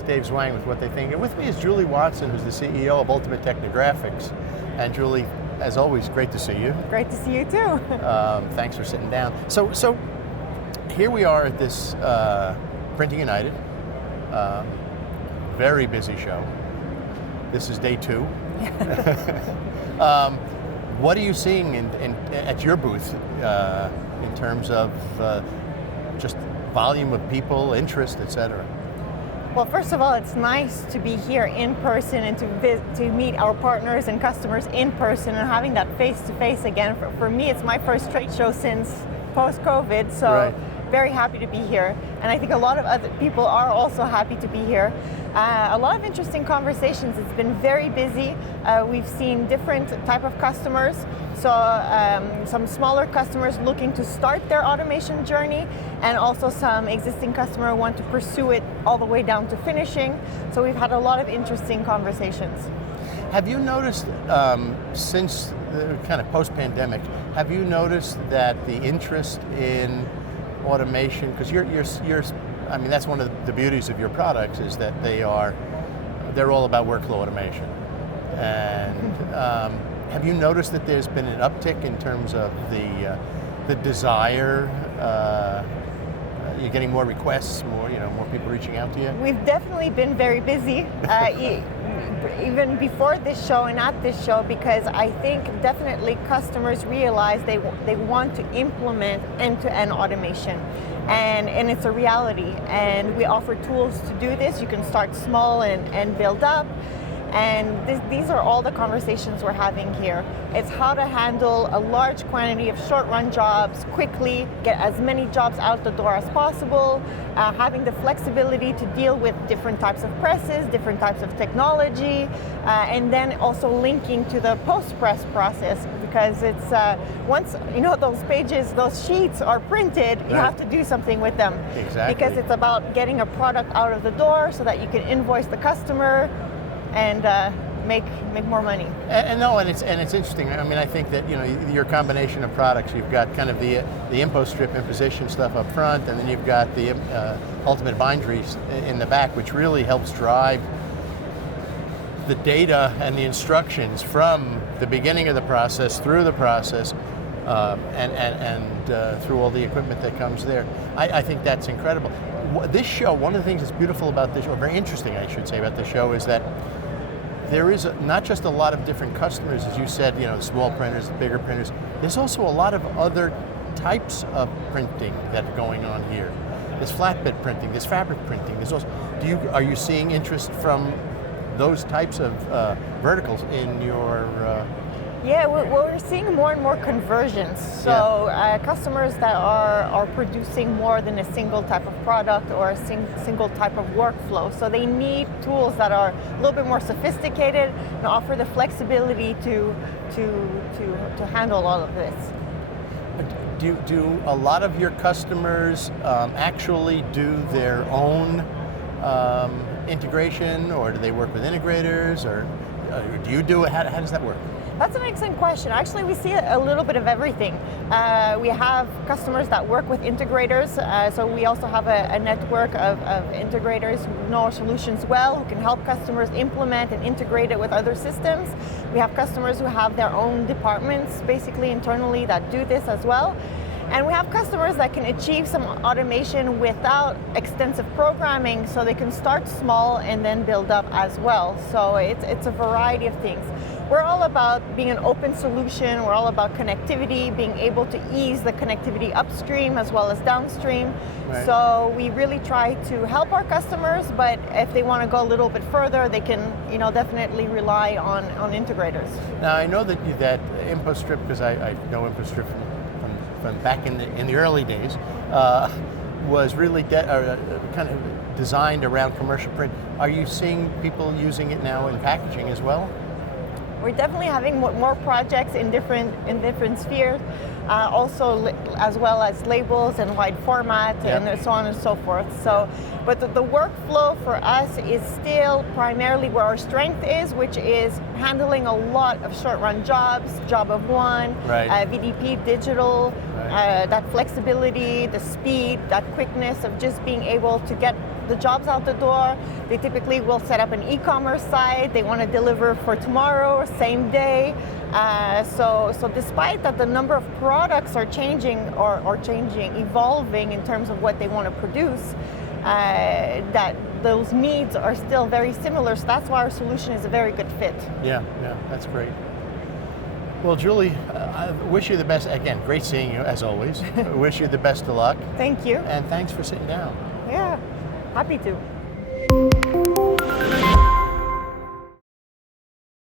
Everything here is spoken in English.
It's Dave Zwang with What They Think. And with me is Julie Watson, who's the CEO of Ultimate TechnoGraphics. And Julie, as always, great to see you. Great to see you too. Thanks for sitting down. So here we are at this Printing United, very busy show. This is day 2. What are you seeing at your booth in terms of just volume of people, interest, etc.? Well, first of all, it's nice to be here in person and to meet our partners and customers in person and having that face-to-face again. For me, it's my first trade show since post-COVID, so right. Very happy to be here. And I think a lot of other people are also happy to be here. A lot of interesting conversations. It's been very busy. We've seen different type of customers. So some smaller customers looking to start their automation journey, and also some existing customers want to pursue it all the way down to finishing. So we've had a lot of interesting conversations. Have you noticed, since the kind of post-pandemic, have you noticed that the interest in automation, because I mean, that's one of the beauties of your products, is that they're all about workflow automation. And have you noticed that there's been an uptick in terms of the desire? You're getting more requests, more people reaching out to you? We've definitely been very busy, even before this show and at this show, because I think definitely customers realize they want to implement end-to-end automation. And it's a reality, and we offer tools to do this. You can start small and build up. And these are all the conversations we're having here. It's how to handle a large quantity of short-run jobs quickly, get as many jobs out the door as possible, having the flexibility to deal with different types of presses, different types of technology, and then also linking to the post-press process, because it's once those pages, those sheets are printed, you have to do something with them. Exactly. Because it's about getting a product out of the door so that you can invoice the customer and make more money. And it's interesting. I mean, I think that your combination of products, you've got kind of the impo strip imposition stuff up front, and then you've got the ultimate binderies in the back, which really helps drive the data and the instructions from the beginning of the process through the process, and through all the equipment that comes there. I think that's incredible. This show, one of the things that's beautiful about this show, very interesting I should say about this show, is that there is not just a lot of different customers, as you said, small printers, bigger printers. There's also a lot of other types of printing that are going on here. There's flatbed printing, there's fabric printing. There's also, are you seeing interest from those types of verticals in your? Yeah, we're seeing more and more conversions. So customers that are producing more than a single type of product or a single type of workflow. So they need tools that are a little bit more sophisticated and offer the flexibility to handle all of this. Do a lot of your customers actually do their own integration, or do they work with integrators, or do you do it? How does that work? That's an excellent question. Actually, we see a little bit of everything. We have customers that work with integrators, so we also have a network of integrators who know our solutions well, who can help customers implement and integrate it with other systems. We have customers who have their own departments, basically internally, that do this as well. And we have customers that can achieve some automation without extensive programming, so they can start small and then build up as well. So it's a variety of things. We're all about being an open solution. We're all about connectivity, being able to ease the connectivity upstream as well as downstream. Right. So we really try to help our customers, but if they want to go a little bit further, they can definitely rely on integrators. Now I know that impo strip, because I know impo strip from back in the early days, was really kind of designed around commercial print. Are you seeing people using it now in packaging as well? We're definitely having more projects in different spheres, also as well as labels and wide format and so on and so forth. So, but the workflow for us is still primarily where our strength is, which is handling a lot of short-run jobs, job of one, VDP digital, that flexibility, the speed, that quickness of just being able to get the jobs out the door. They typically will set up an e-commerce site. They want to deliver for tomorrow, same day. So despite that the number of products are changing or evolving in terms of what they want to produce, that those needs are still very similar. So that's why our solution is a very good fit. Yeah, that's great. Well, Julie, I wish you the best. Again, great seeing you as always. I wish you the best of luck. Thank you. And thanks for sitting down. Yeah, happy to.